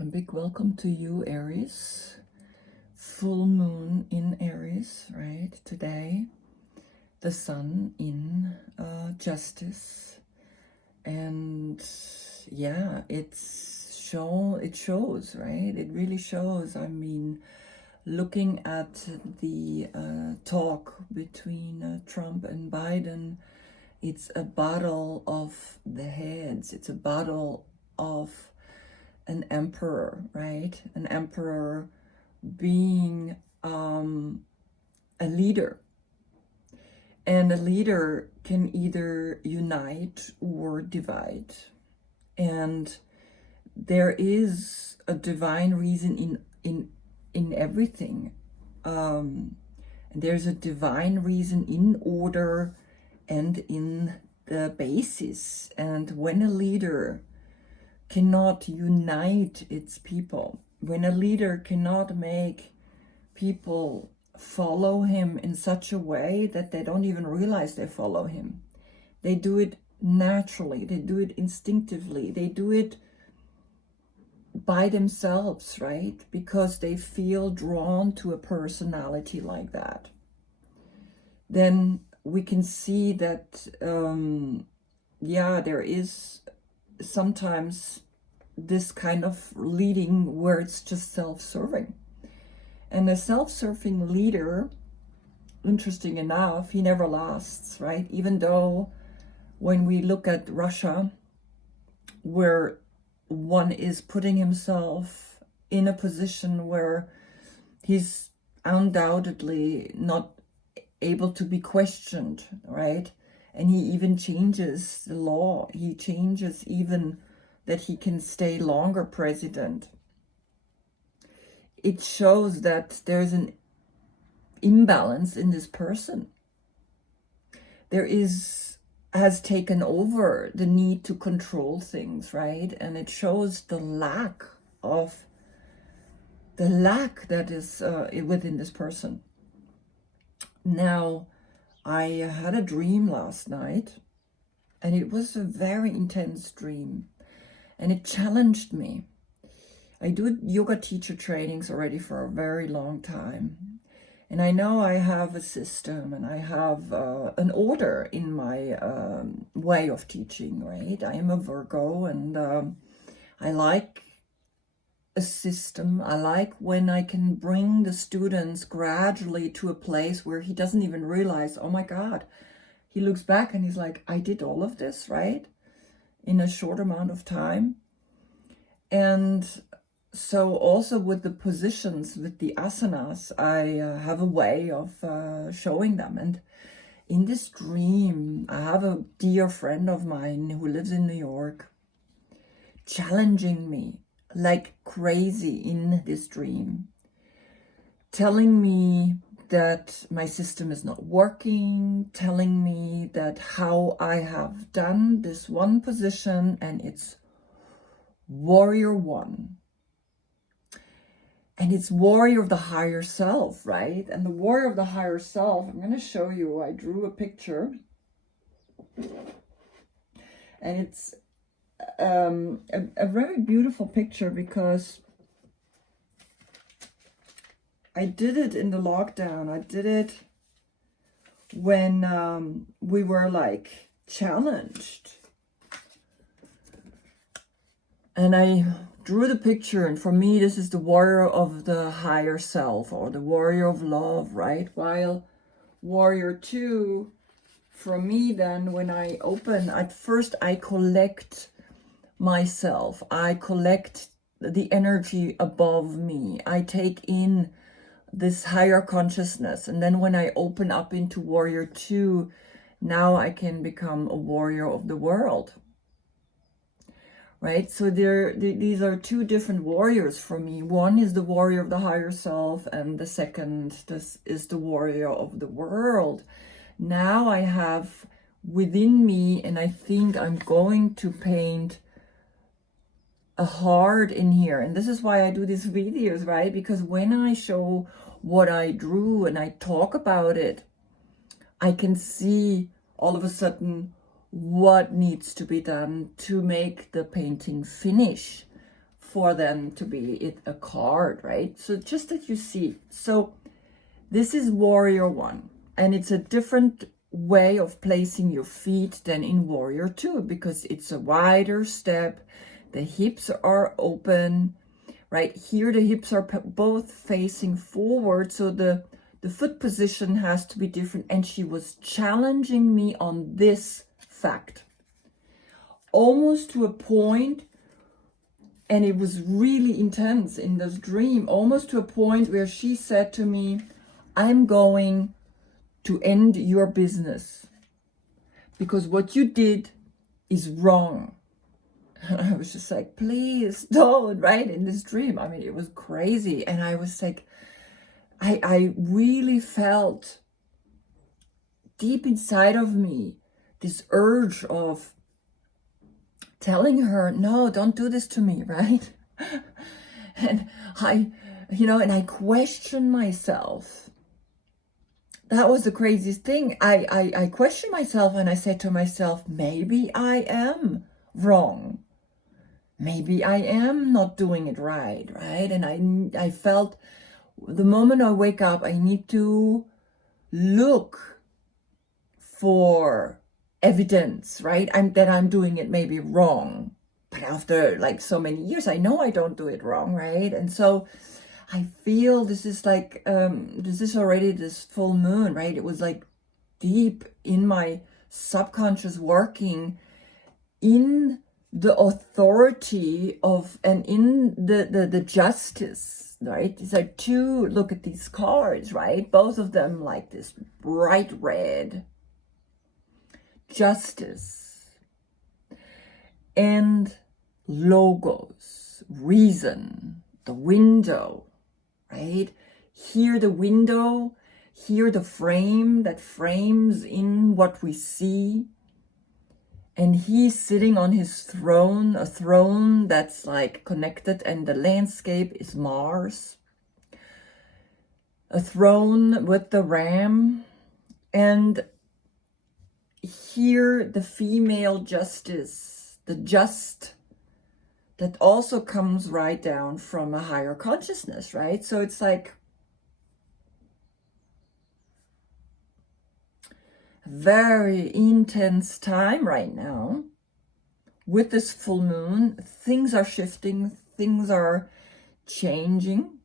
A big welcome to you, Aries. Full moon in Aries, right? Today, the sun in Justice, and yeah, it shows, right? It really shows. I mean, looking at the talk between Trump and Biden, it's a battle of the heads. It's a battle of an emperor, right? An emperor being a leader. And a leader can either unite or divide. And there is a divine reason in everything. And there's a divine reason in order and in the basis. And when a leader cannot unite its people, when a leader cannot make people follow him in such a way that they don't even realize they follow him, they do it naturally, they do it instinctively, they do it by themselves, right? Because they feel drawn to a personality like that. Then we can see that, there is sometimes this kind of leading where it's just self-serving. And a self-serving leader, interesting enough, he never lasts, right? Even though when we look at Russia, where one is putting himself in a position where he's undoubtedly not able to be questioned, right? And he even changes the law. He changes even that he can stay longer president. It shows that there's an imbalance in this person. Has taken over the need to control things, right? And it shows the lack that is within this person. Now, I had a dream last night, and it was a very intense dream, and it challenged me. I do yoga teacher trainings already for a very long time, and I know I have a system and I have an order in my way of teaching, right? I am a Virgo, and I like a system. I like when I can bring the students gradually to a place where he doesn't even realize, oh my God, he looks back and he's like, I did all of this, right? In a short amount of time. And so also with the positions, with the asanas, I have a way of showing them. And in this dream, I have a dear friend of mine who lives in New York challenging me like crazy in this dream, telling me that my system is not working, telling me that how I have done this one position, and it's warrior one. And it's warrior of the higher self, right? And the warrior of the higher self, I'm going to show you, I drew a picture. And it's a very beautiful picture because I did it in the lockdown. I did it when we were like challenged. And I drew the picture, and for me, this is the warrior of the higher self, or the warrior of love, right? While warrior 2, for me then, when I open, at first I collect myself. I collect the energy above me. I take in this higher consciousness. And then when I open up into warrior 2, now I can become a warrior of the world. Right? So these are two different warriors for me. One is the warrior of the higher self, and the second is the warrior of the world. Now I have within me, and I think I'm going to paint a heart in here. And this is why I do these videos, right? Because when I show what I drew and I talk about it, I can see all of a sudden what needs to be done to make the painting finish for them to be a card, right? So just that you see. So this is Warrior 1, and it's a different way of placing your feet than in Warrior 2, because it's a wider step. The hips are open, right? Here the hips are both facing forward, so the foot position has to be different. And she was challenging me on this fact, almost to a point, and it was really intense in this dream, almost to a point where she said to me, I'm going to end your business because what you did is wrong. And I was just like, please don't, right? In this dream, I mean, it was crazy. And I was like, I really felt deep inside of me this urge of telling her, no, don't do this to me, right? And I questioned myself. That was the craziest thing. I questioned myself, and I said to myself, maybe I am wrong. Maybe I am not doing it right? And I felt the moment I wake up, I need to look for evidence, right? That I'm doing it maybe wrong. But after like so many years, I know I don't do it wrong, right? And so I feel this is like, this is already this full moon, right? It was like deep in my subconscious working in the authority of, and in the justice, right? These are two, look at these cards, right? Both of them like this bright red. Justice and logos, reason, the window, right? Here the window, here the frame that frames in what we see. And he's sitting on his throne, a throne that's like connected, and the landscape is Mars. A throne with the ram, and here the female justice, the just, that also comes right down from a higher consciousness, right? So it's like a very intense time right now with this full moon. Things are shifting, things are changing.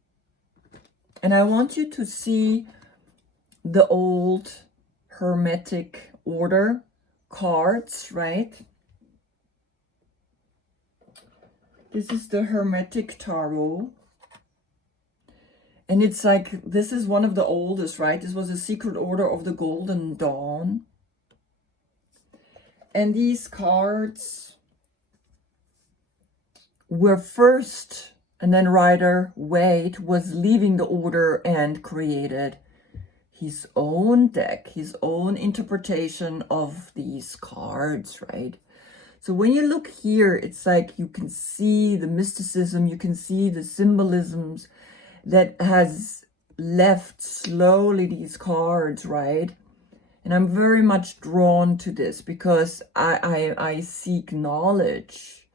And I want you to see the old Hermetic order cards, right? This is the Hermetic Tarot. And it's like, this is one of the oldest, right? This was a secret order of the Golden Dawn. And these cards were first, and then Rider-Waite was leaving the order and created his own deck, his own interpretation of these cards, right? So when you look here, it's like you can see the mysticism, you can see the symbolisms that has left slowly these cards, right? And I'm very much drawn to this because I seek knowledge.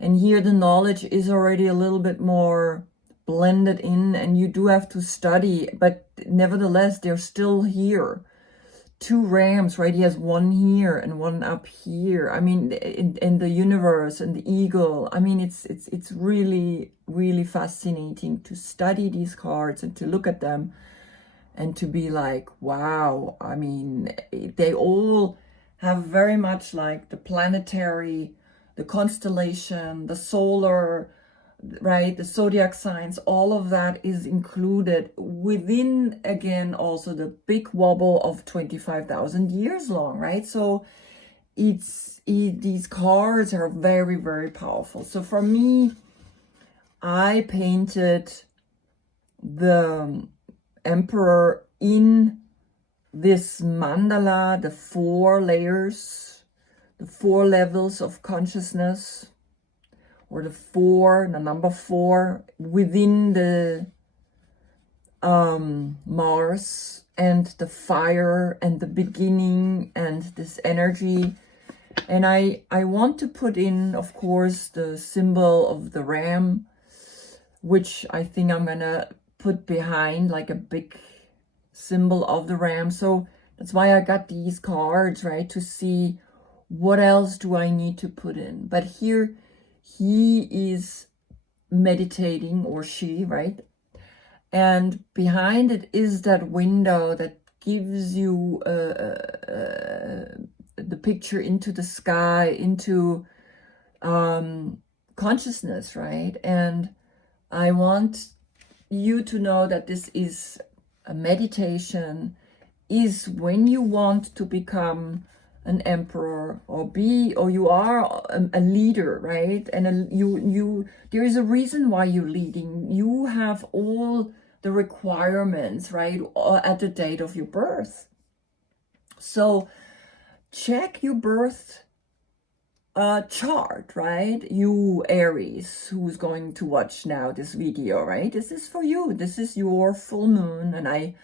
And here the knowledge is already a little bit more blended in, and you do have to study, but nevertheless, they're still here. Two rams, right? He has one here and one up here. I mean, in the universe and the eagle. I mean, it's really, really fascinating to study these cards and to look at them and to be like, wow. I mean, they all have very much like the planetary, the constellation, the solar, right, the zodiac signs, all of that is included within, again, also the big wobble of 25,000 years long, right? So these cards are very, very powerful. So for me, I painted the emperor in this mandala, the 4 layers, the 4 levels of consciousness, or the number 4 within the Mars and the fire and the beginning and this energy. And I want to put in, of course, the symbol of the ram, which I think I'm gonna put behind like a big symbol of the ram. So that's why I got these cards, right? To see what else do I need to put in. But here he is meditating, or she, right? And behind it is that window that gives you the picture into the sky, into consciousness, right? And I want you to know that this is a meditation, is when you want to become an emperor, or you are a leader, right? And there is a reason why you're leading. You have all the requirements, right, at the date of your birth. So check your birth chart, right? You Aries, who's going to watch now this video, right? This is for you. This is your full moon, and I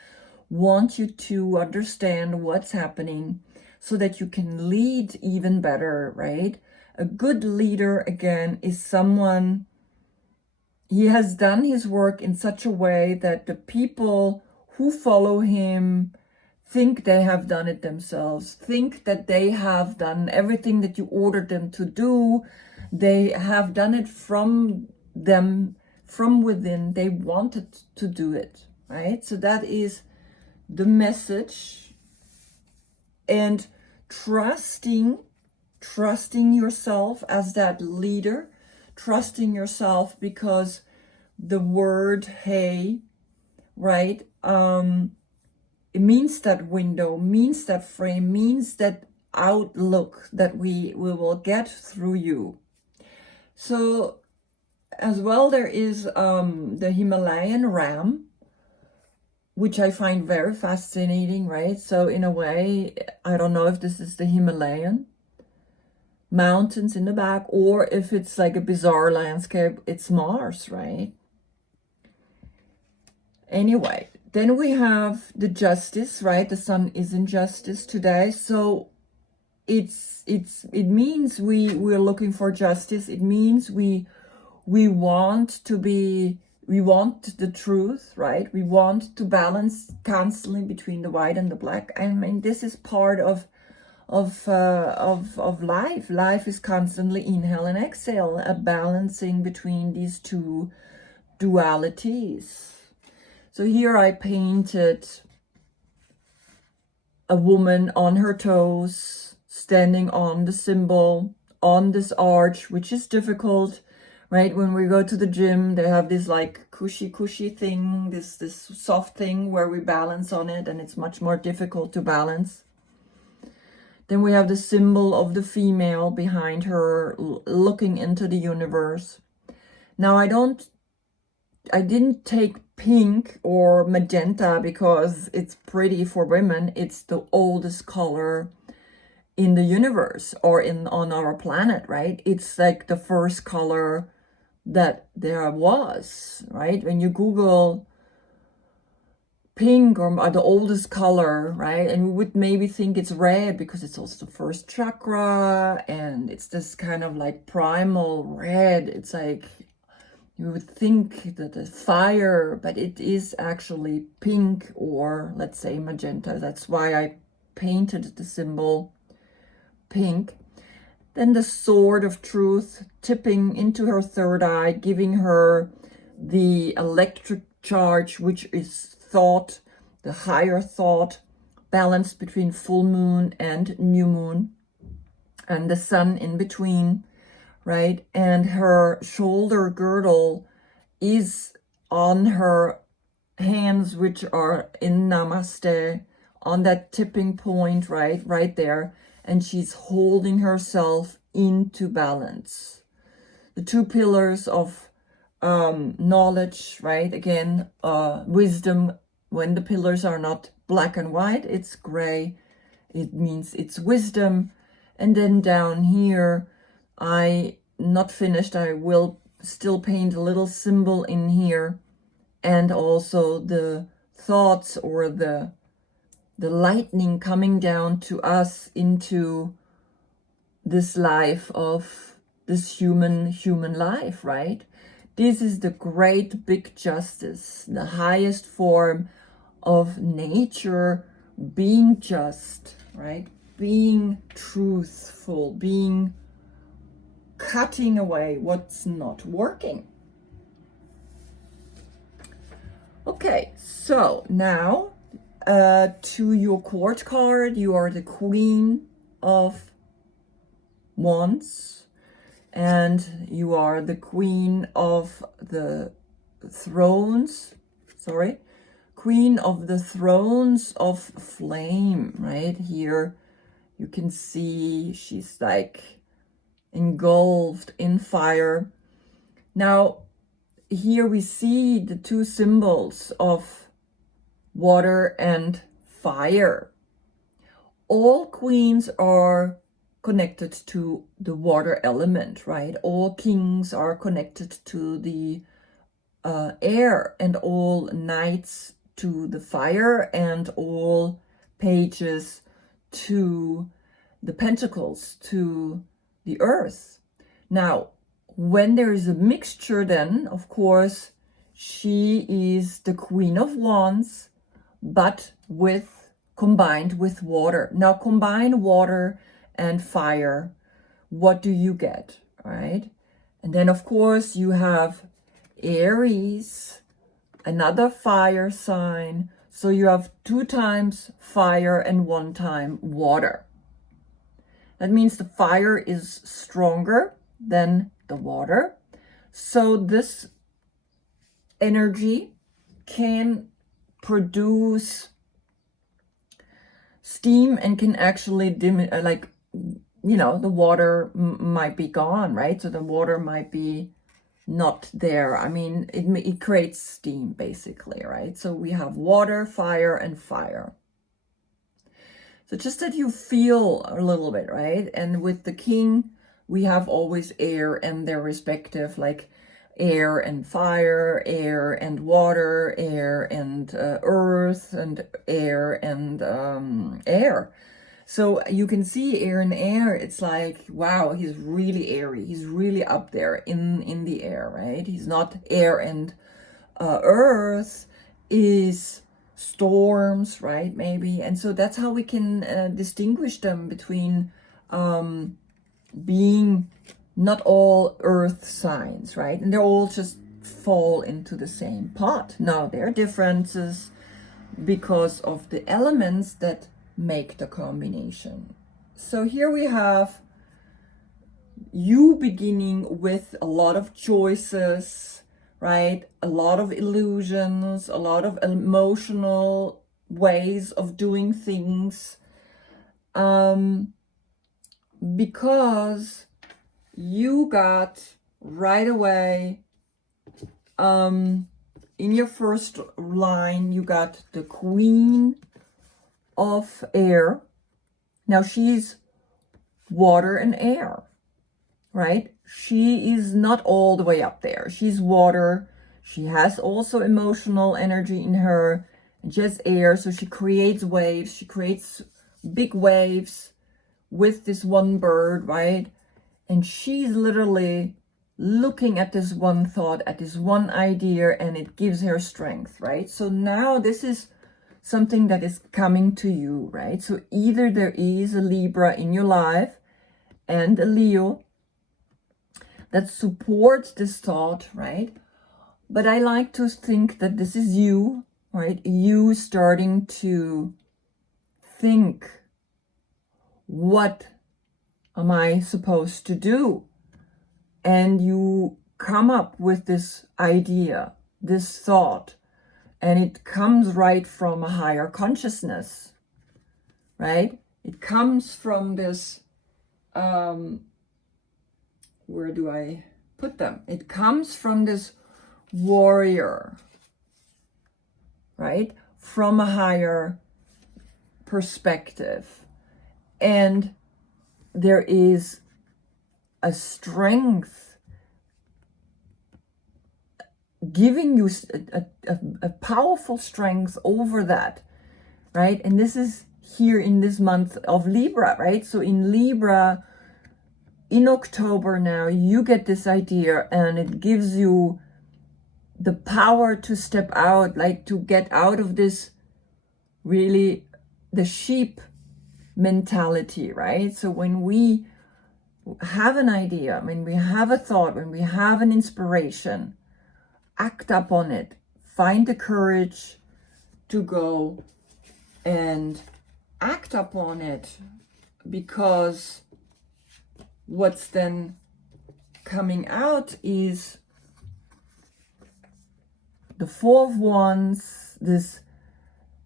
want you to understand what's happening so that you can lead even better, right? A good leader, again, is someone, he has done his work in such a way that the people who follow him think they have done it themselves, think that they have done everything that you ordered them to do. They have done it from within. They wanted to do it, right? So that is the message. And trusting yourself as that leader, trusting yourself, because the word hey, right, it means that window, means that frame, means that outlook that we will get through you. So as well, there is the Himalayan ram, which I find very fascinating, right? So in a way, I don't know if this is the Himalayan mountains in the back, or if it's like a bizarre landscape, it's Mars, right? Anyway, then we have the justice, right? The sun is in justice today. So it means we're looking for justice. It means we want the truth, right? We want to balance constantly between the white and the black. I mean, this is part of life. Life is constantly inhale and exhale, a balancing between these two dualities. So here I painted a woman on her toes, standing on the symbol, on this arch, which is difficult, right? When we go to the gym, they have this like cushy thing, this soft thing where we balance on it, and it's much more difficult to balance. Then we have the symbol of the female behind her, looking into the universe. Now I didn't take pink or magenta because it's pretty for women. It's the oldest color in the universe, or on our planet, right? It's like the first color that there was, right? When you Google pink, or the oldest color, right? And we would maybe think it's red because it's also the first chakra, and it's this kind of like primal red. It's like, you would think that the fire, but it is actually pink, or let's say magenta. That's why I painted the symbol pink. Then the sword of truth tipping into her third eye, giving her the electric charge, which is thought, the higher thought, balanced between full moon and new moon, and the sun in between, right? And her shoulder girdle is on her hands, which are in Namaste, on that tipping point, right there. And she's holding herself into balance. The two pillars of knowledge, right? Again, wisdom. When the pillars are not black and white, it's gray. It means it's wisdom. And then down here, I not finished. I will still paint a little symbol in here, and also the thoughts, or the lightning coming down to us into this life of this human life, right? This is the great big justice, the highest form of nature, being just, right? Being truthful, being cutting away what's not working. Okay, so now to your court card, you are the Queen of Wands, and you are the Queen of the Thrones, Queen of the Thrones of Flame, right? Here you can see she's like engulfed in fire. Now, here we see the two symbols of water and fire. All queens are connected to the water element, right? All kings are connected to the air, and all knights to the fire, and all pages to the pentacles, to the earth. Now, when there is a mixture, then of course she is the Queen of Wands, but combined with water. Now combine water and fire, what do you get, right? And then of course you have Aries, another fire sign, so you have 2 times fire and 1 time water. That means the fire is stronger than the water, so this energy can produce steam and can actually the water might be gone, right? So the water might be not there. I mean, it creates steam basically, right? So we have water, fire, and fire. So just that you feel a little bit, right? And with the king, we have always air and their respective, like air and fire, air and water, air and earth, and air and air. So you can see air and air, it's like, wow, he's really airy. He's really up there in the air, right? He's not air, and earth is storms, right? Maybe. And so that's how we can distinguish them between being not all earth signs, right? And they're all just fall into the same pot. Now, there are differences because of the elements that make the combination. So here we have you beginning with a lot of choices, right? A lot of illusions, a lot of emotional ways of doing things, because you got right away, in your first line, you got the Queen of Air. Now she's water and air, right? She is not all the way up there. She's water. She has also emotional energy in her, just air. So she creates waves. She creates big waves with this one bird, right? And she's literally looking at this one thought, at this one idea, and it gives her strength, right? So now this is something that is coming to you, right? So either there is a Libra in your life and a Leo that supports this thought, right? But I like to think that this is you, right? You starting to think, what am I supposed to do? And you come up with this idea, this thought, and it comes right from a higher consciousness, right? It comes from this, where do I put them? It comes from this warrior, right? From a higher perspective. And there is a strength giving you a powerful strength over that, right? And this is here in this month of Libra, right? So in Libra, in October now, you get this idea and it gives you the power to step out, like to get out of this really the sheep mentality, right? So when we have an idea, when we have a thought, when we have an inspiration, act upon it. Find the courage to go and act upon it, because what's then coming out is the Four of Wands, this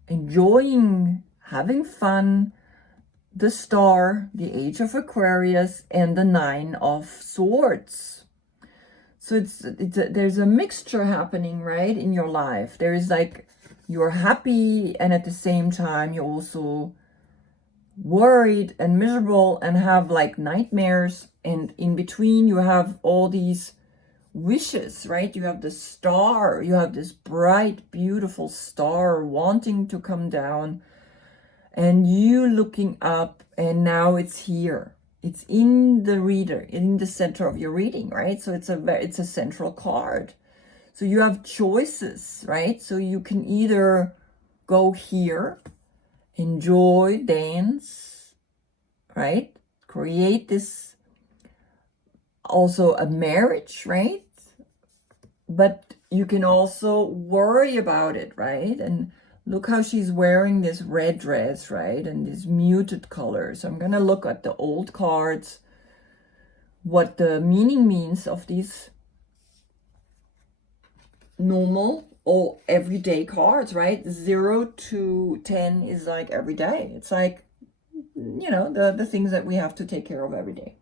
enjoying, having fun, the Star, the Age of Aquarius, and the Nine of Swords. So there's a mixture happening, right, in your life. There is like, you're happy, and at the same time you're also worried and miserable and have like nightmares, and in between you have all these wishes, right? You have the star, you have this bright, beautiful star wanting to come down, and you looking up, and now it's here. It's in the reader, in the center of your reading, right? So it's a central card. So you have choices, right? So you can either go here, enjoy, dance, right? Create this, also a marriage, right? But you can also worry about it, right? And look how she's wearing this red dress, right? And this muted color. So I'm going to look at the old cards, what the meaning means of these normal or everyday cards, right? 0 to 10 is like every day. It's like, you know, the things that we have to take care of every day.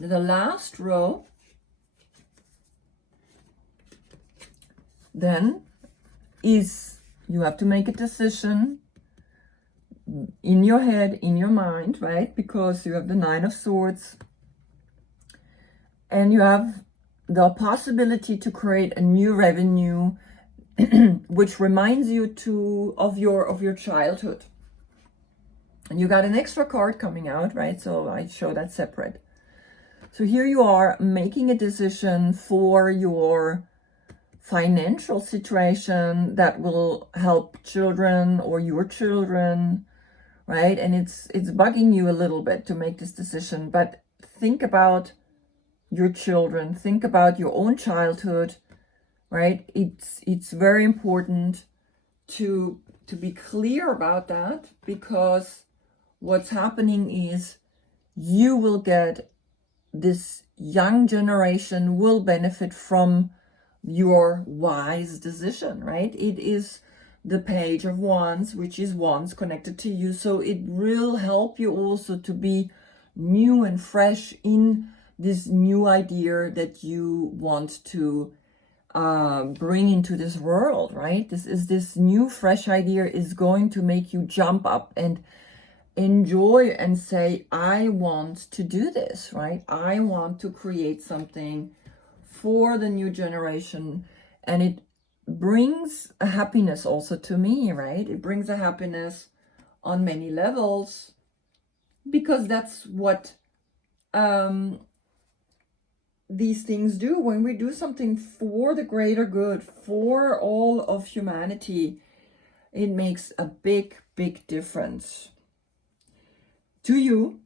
The last row then is, you have to make a decision in your head, in your mind, right? Because you have the Nine of Swords, and you have the possibility to create a new revenue which reminds you of your childhood. And you got an extra card coming out, right? So I show that separate. So here you are making a decision for your financial situation that will help children or your children, right? And it's bugging you a little bit to make this decision, but think about your children, think about your own childhood, right? It's very important to be clear about that, because what's happening is you will get, this young generation will benefit from your wise decision, right? It is the Page of Wands, which is wands connected to you. So it will help you also to be new and fresh in this new idea that you want to bring into this world, right? This new fresh idea is going to make you jump up and enjoy and say, I want to do this, right? I want to create something for the new generation. And it brings a happiness also to me, right? It brings a happiness on many levels, because that's what these things do. When we do something for the greater good, for all of humanity, it makes a big, big difference to you,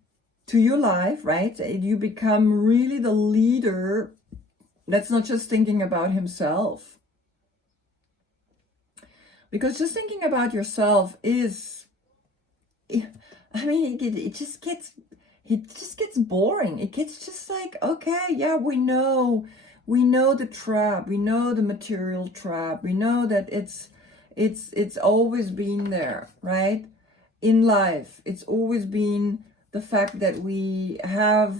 to your life, right? You become really the leader that's not just thinking about himself. Because just thinking about yourself is, I mean, it just gets boring. It gets just like, okay, yeah, we know the trap, we know the material trap, we know that it's always been there, right? In life, it's always been the fact that we have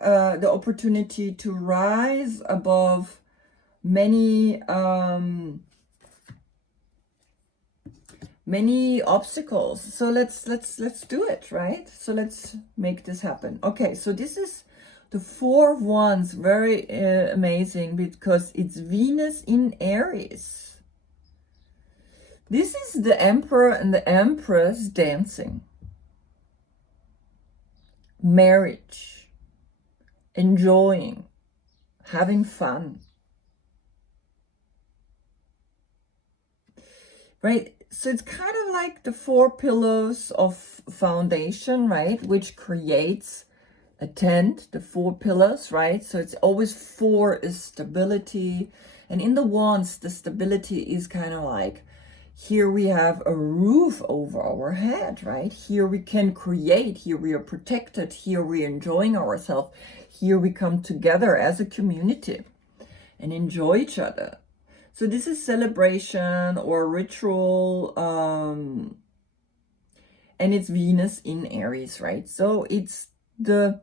the opportunity to rise above many obstacles. So let's do it, right? So let's make this happen. Okay, so this is the Four of Wands, very amazing, because it's Venus in Aries. This is the Emperor and the Empress dancing. marriage, enjoying, having fun. Right? So it's kind of like the 4 pillars of foundation, right? Which creates a tent, the 4 pillars, right? So it's always 4 is stability. And in the wands, the stability is kind of like, here we have a roof over our head, right? Here we can create, here we are protected, here we are enjoying ourselves, here we come together as a community and enjoy each other. So this is celebration or ritual, and it's Venus in Aries, right? So it's the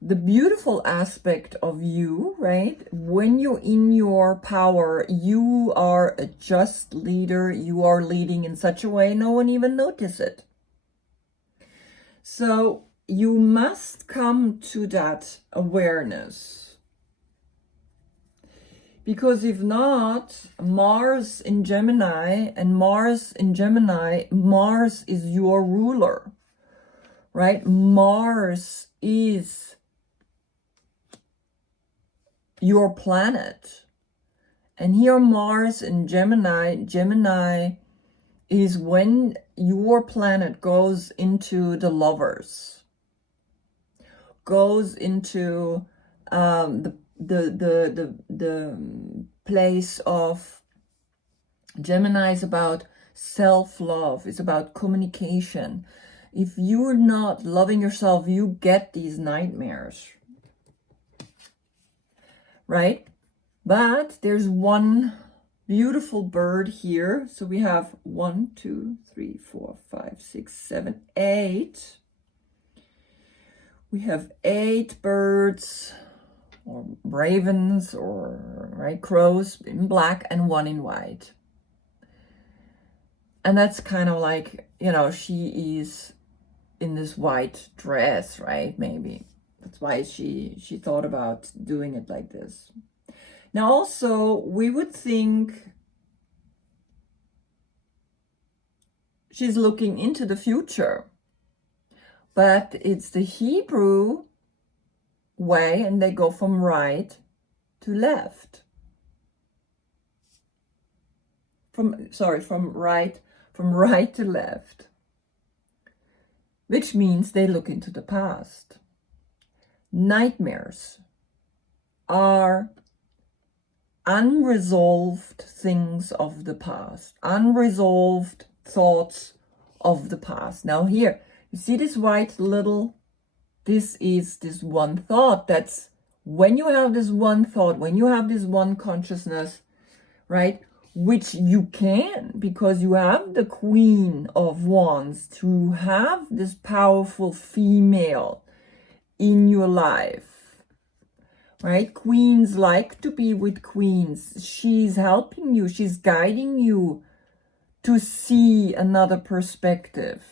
beautiful aspect of you, right? When you're in your power, you are a just leader. You are leading in such a way no one even notices it. So you must come to that awareness. Because if not, Mars in Gemini, and Mars in Gemini, Mars is your ruler, right? Mars is your planet. And here Mars in Gemini, Gemini is when your planet goes into the lovers, goes into the place of Gemini is about self-love. It's about communication. If you're not loving yourself, you get these nightmares, right? But there's one beautiful bird here. So we have 1, 2, 3, 4, 5, 6, 7, 8. We have 8 birds, or ravens, or right, crows in black and 1 in white. And that's kind of like, you know, she is in this white dress, right? Maybe that's why she thought about doing it like this. Now also we would think she's looking into the future, but it's the Hebrew way, and they go from right to left. From right to left, which means they look into the past. Nightmares are unresolved things of the past, unresolved thoughts of the past. Now here, you see this white little, this is this one thought. That's when you have this one thought, when you have this one consciousness, right? Which you can, because you have the Queen of Wands, to have this powerful female in your life, right? Queens like to be with queens. She's helping you. She's guiding you to see another perspective,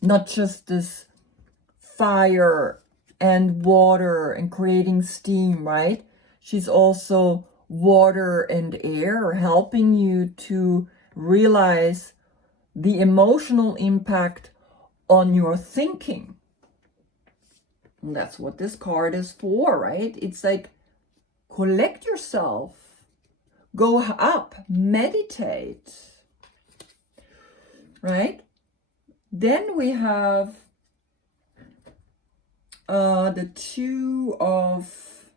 not just this fire and water and creating steam, right? She's also water and air, helping you to realize the emotional impact on your thinking. And that's what this card is for, right? It's like, collect yourself, go up, meditate, right? Then we have the 2 of,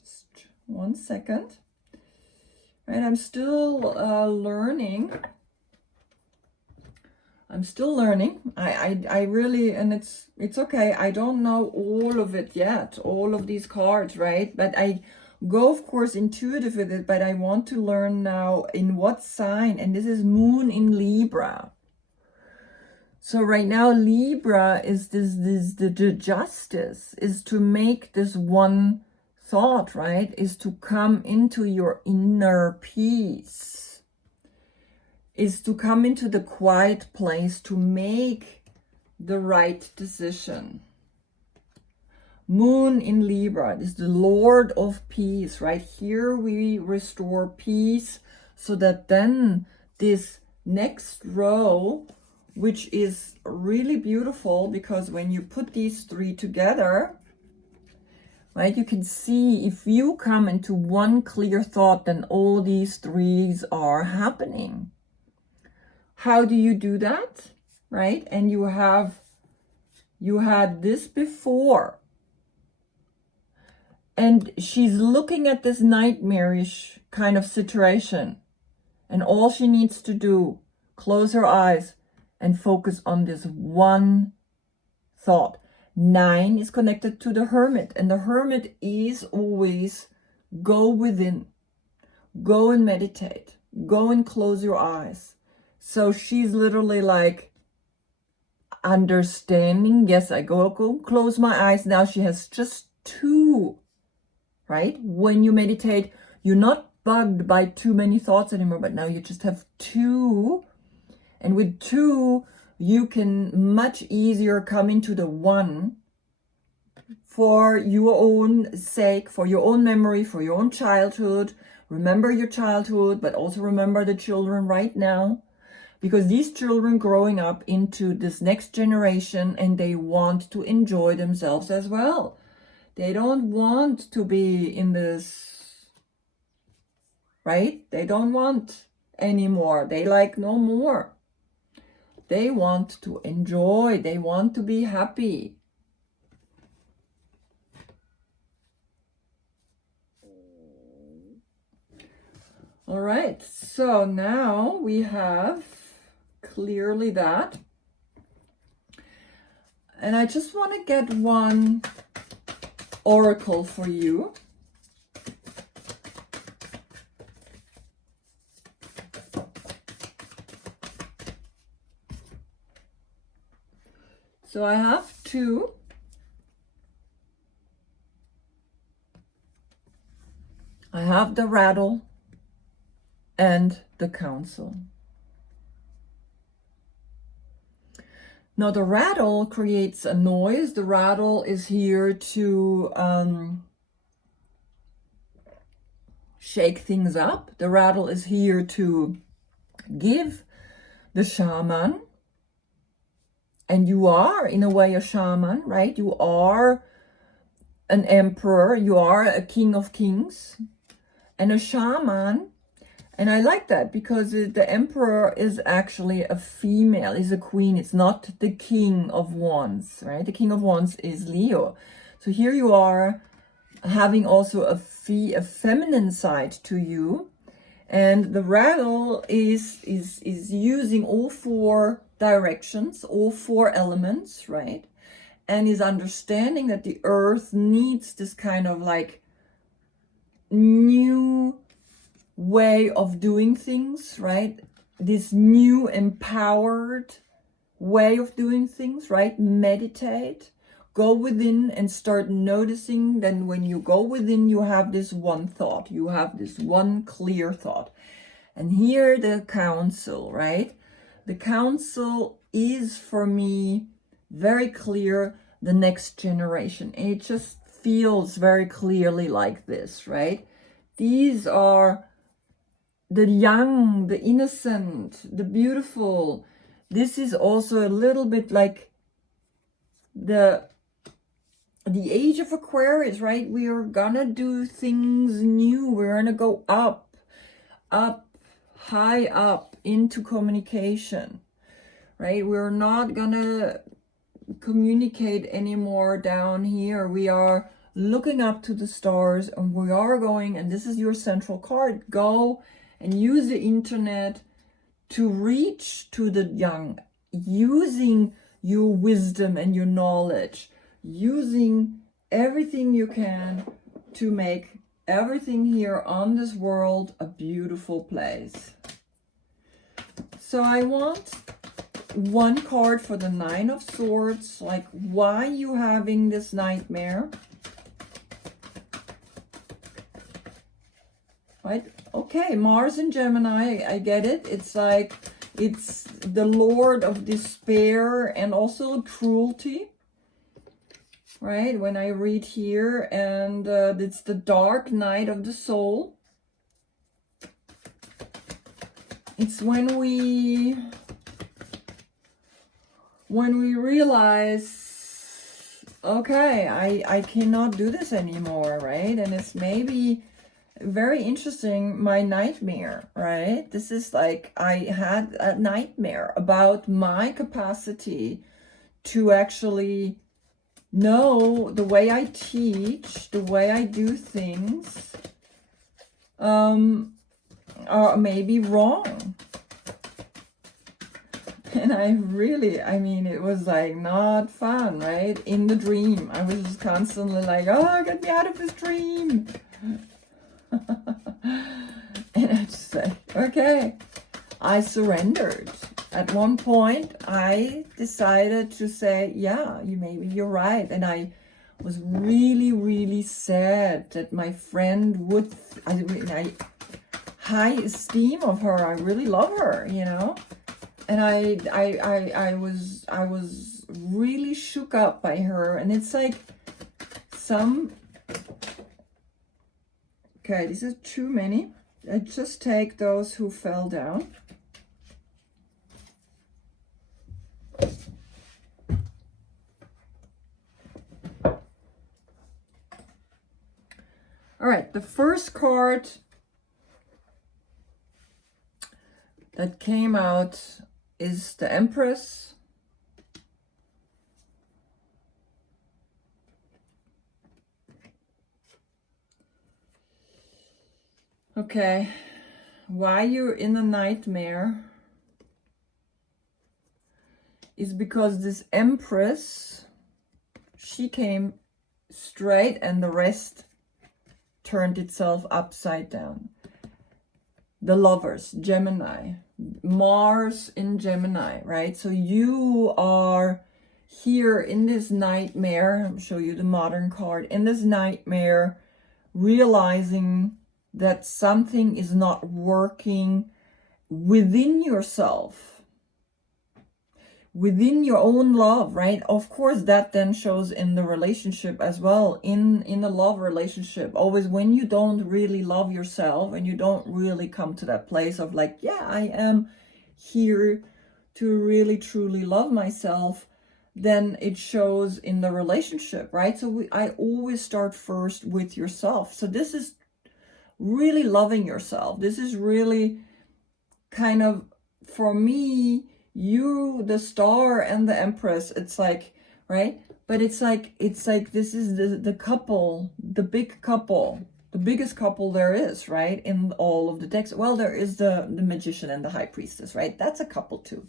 just 1 second, right? I'm still learning. I really, and it's okay. I don't know all of it yet, all of these cards, right? But I go, of course, intuitive with it, but I want to learn now in what sign, and this is Moon in Libra. So right now, Libra is the justice, is to make this one thought, right? Is to come into your inner peace, is to come into the quiet place to make the right decision. Moon in Libra is the Lord of peace, right? Here we restore peace so that then this next row which is really beautiful, because when you put these three together, right, you can see if you come into one clear thought, then all these threes are happening. How do you do that, right? And you had this before, and she's looking at this nightmarish kind of situation, and all she needs to do, close her eyes and focus on this one thought. 9 is connected to the Hermit, and the Hermit is always go within, go and meditate, go and close your eyes. So she's literally like understanding, yes, I go close my eyes. Now she has just 2, right? When you meditate, you're not bugged by too many thoughts anymore, but now you just have 2. And with 2, you can much easier come into the 1 for your own sake, for your own memory, for your own childhood. Remember your childhood, but also remember the children right now, because these children growing up into this next generation, and they want to enjoy themselves as well. They don't want to be in this, right? They don't want anymore. They like no more. They want to enjoy. They want to be happy. All right, so now we have clearly that. And I just want to get one oracle for you. So I have 2. I have the rattle and the council. Now the rattle creates a noise. The rattle is here to shake things up. The rattle is here to give the shaman. And you are, in a way, a shaman, right? You are an emperor. You are a king of kings. And a shaman, and I like that because the emperor is actually a female, is a queen. It's not the king of wands, right? The king of wands is Leo. So here you are having also a feminine side to you. And the rattle is using all 4 directions, all 4 elements, right? And is understanding that the earth needs this kind of like new way of doing things, right? This new empowered way of doing things, right? Meditate, go within and start noticing. Then when you go within, you have this one thought, you have this one clear thought. And here the council, right? The council is for me very clear, the next generation. And it just feels very clearly like this, right? These are the young, the innocent, the beautiful. This is also a little bit like the age of Aquarius, right? We are gonna do things new. We're gonna go up, high up into communication, right? We're not gonna communicate anymore down here. We are looking up to the stars, and we are going, and this is your central card, go and use the internet to reach to the young, using your wisdom and your knowledge, using everything you can to make everything here on this world a beautiful place. So I want one card for the 9 of Swords, like why you having this nightmare, right? Okay, Mars and Gemini, I get it. It's like, it's the Lord of despair and also cruelty, right? When I read here, and it's the dark night of the soul. It's when we when we realize, okay, I cannot do this anymore, right? And it's maybe very interesting, my nightmare, right? This is like, I had a nightmare about my capacity to actually know the way I teach, the way I do things, are maybe wrong. And I mean, it was like not fun, right? In the dream, I was just constantly like, oh, get me out of this dream. And I just said, okay, I surrendered. At one point, I decided to say, yeah, maybe you're right. And I was really, really sad that my friend would, I high esteem of her. I really love her, you know. And I was really shook up by her. And it's like okay, this is too many. I just take those who fell down. All right, the first card that came out is the Empress. Okay, why you're in a nightmare is because this Empress, she came straight and the rest turned itself upside down. The Lovers, Gemini, Mars in Gemini, right? So you are here in this nightmare. I'll show you the modern card. In this nightmare, realizing that something is not working within yourself, within your own love, right? Of course, that then shows in the relationship as well, in the love relationship. Always when you don't really love yourself and you don't really come to that place of like, yeah, I am here to really truly love myself, then it shows in the relationship, right? So I always start first with yourself. So this is really loving yourself. This is really kind of, for me, you, the Star and the Empress, it's like, right? But it's like this is the couple, the big couple, the biggest couple there is, right? In all of the decks. Well, there is the Magician and the High Priestess, right? That's a couple too.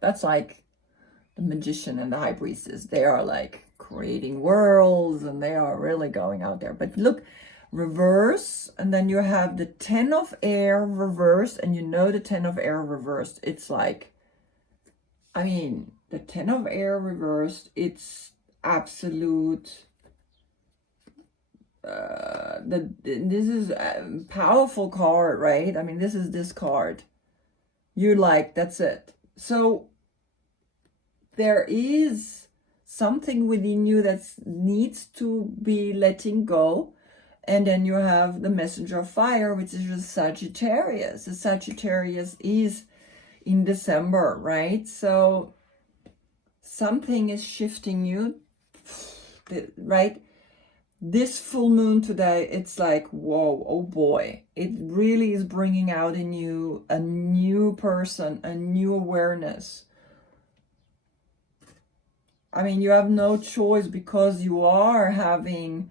That's like the Magician and the High Priestess. They are like creating worlds and they are really going out there. But look, reverse, and then you have the 10 of air reversed, and you know the 10 of air reversed, it's like, I mean, the 10 of air reversed, it's absolute, this is a powerful card, right? I mean, this is this card. You're like, that's it. So there is something within you that needs to be letting go. And then you have the Messenger of Fire, which is the Sagittarius. The Sagittarius is in December, right? So something is shifting you, right? This full moon today, it's like, whoa, oh boy. It really is bringing out in you a new person, a new awareness. I mean, you have no choice because you are having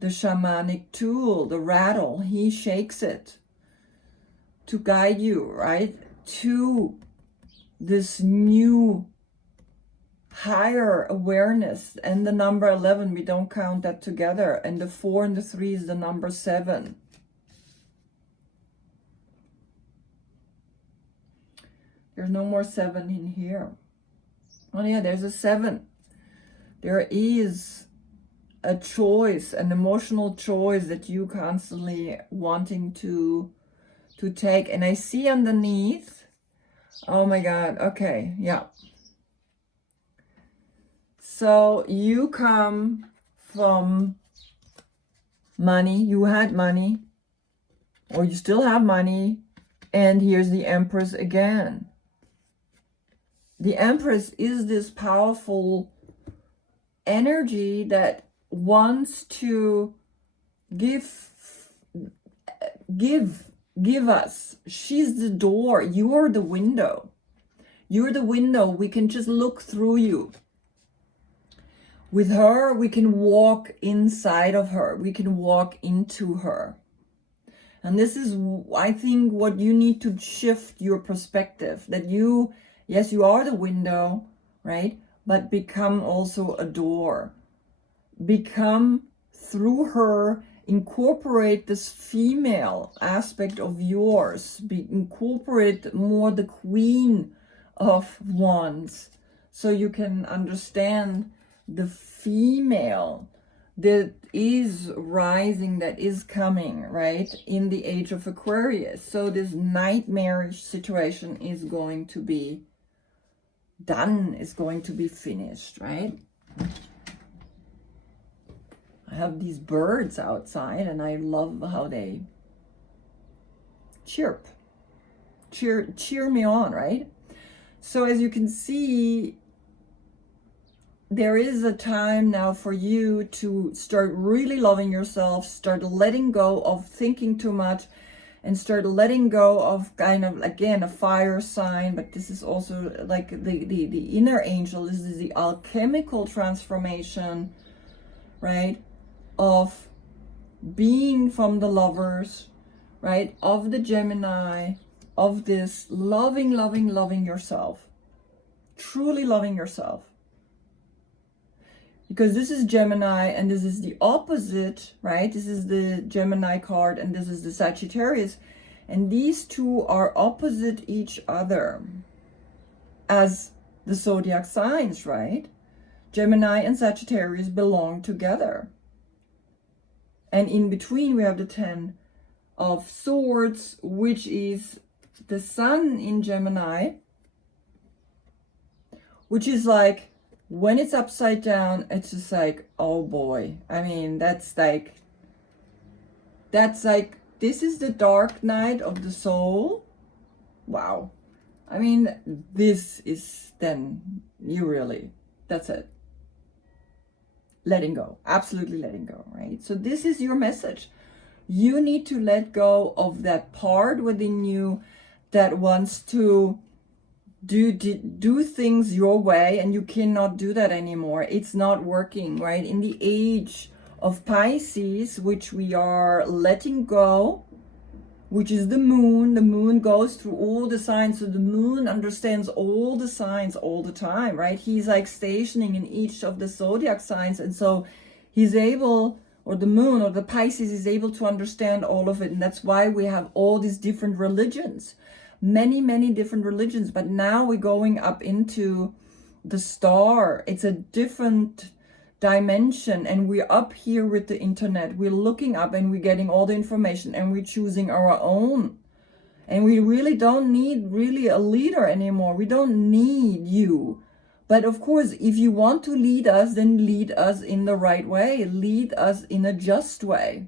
the shamanic tool, the rattle. He shakes it to guide you, right? To this new higher awareness. And the number 11, we don't count that together. And the 4 and the 3 is the number 7. There's no more 7 in here. Oh yeah, there's a 7. There is a choice, an emotional choice that you constantly wanting to take. And I see underneath, oh my God, okay, yeah. So you come from money, you had money, or you still have money, and here's the Empress again. the Empress is this powerful energy that wants to give us. She's the door. You are the window. You're the window. We can just look through you. With her, we can walk inside of her. We can walk into her. And this is, I think, what you need to shift your perspective. That you, yes, you are the window, right? But become also a door. Become, through her, incorporate this female aspect of yours. Incorporate more the Queen of Wands. So you can understand the female that is rising, that is coming, right, in the age of Aquarius. So this nightmarish situation is going to be done, is going to be finished, right? I have these birds outside and I love how they cheer me on, right? So as you can see, there is a time now for you to start really loving yourself, start letting go of thinking too much, and start letting go of kind of, again, a fire sign, but this is also like the inner angel. This is the alchemical transformation, right, of being from the Lovers, right, of the Gemini, of this loving yourself, truly loving yourself. Because this is Gemini and this is the opposite, right? This is the Gemini card and this is the Sagittarius. And these two are opposite each other as the zodiac signs, right? Gemini and Sagittarius belong together. And in between we have the 10 of Swords, which is the Sun in Gemini, which is like, when it's upside down, it's just like, oh boy. I mean, that's like, this is the dark night of the soul. Wow. I mean, this is then you really, that's it. Letting go, absolutely letting go, right? So this is your message. You need to let go of that part within you that wants to do things your way, and you cannot do that anymore. It's not working, right? In the age of Pisces, which we are letting go, which is the moon goes through all the signs. So the moon understands all the signs all the time, right? He's like stationing in each of the zodiac signs, and so he's able, or the moon or the Pisces is able to understand all of it. And that's why we have all these different religions, many different religions. But now we're going up into the star. It's a different dimension, and we're up here with the internet. We're looking up and we're getting all the information and we're choosing our own. And we really don't need really a leader anymore. We don't need you. But of course, if you want to lead us, then lead us in the right way. Lead us in a just way.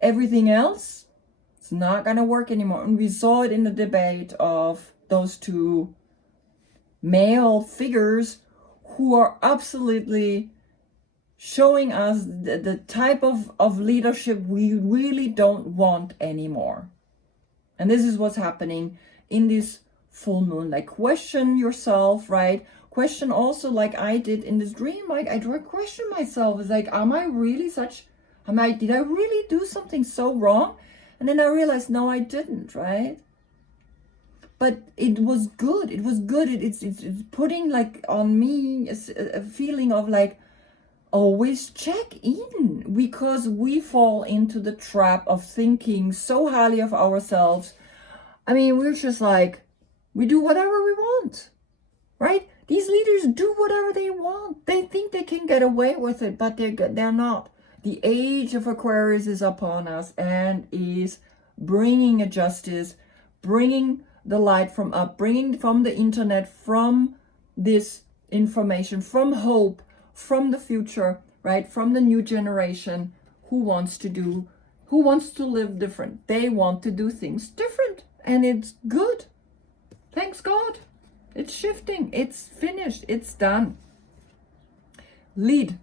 Everything else, it's not going to work anymore. And we saw it in the debate of those two male figures who are absolutely showing us the type of leadership we really don't want anymore. And this is what's happening in this full moon. Like, question yourself, right? Question also, like I did in this dream, like I question myself. It's like, did I really do something so wrong? And then I realized, no, I didn't, right? But it was good. It was good. It's putting like on me a feeling of like, always check in, because we fall into the trap of thinking so highly of ourselves. I mean, we're just like, we do whatever we want, right? These leaders do whatever they want. They think they can get away with it, but they're not. The age of Aquarius is upon us and is bringing a justice, bringing the light from up, bringing from the internet, from this information, from hope, from the future, right? From the new generation who wants to live different. They want to do things different, and it's good. Thanks God. It's shifting. It's finished. It's done. Lead,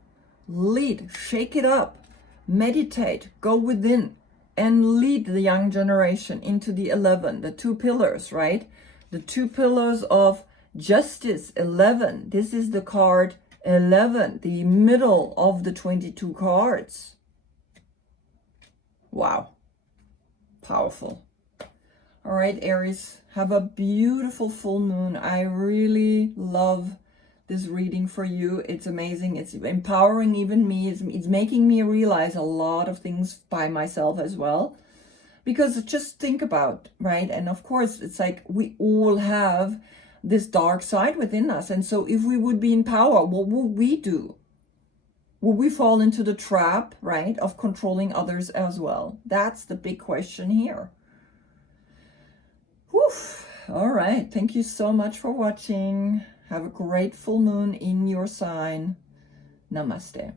shake it up, meditate, go within, and lead the young generation into the 11, the 2 pillars, right? The 2 pillars of justice, 11. This is the card 11, the middle of the 22 cards. Wow. Powerful. All right, Aries, have a beautiful full moon. I really love this reading for you. It's amazing. It's empowering even me. It's making me realize a lot of things by myself as well. Because just think about, right? And of course, it's like we all have this dark side within us. And so if we would be in power, what would we do? Will we fall into the trap, right, of controlling others as well? That's the big question here. Whew. All right. Thank you so much for watching. Have a great full moon in your sign. Namaste.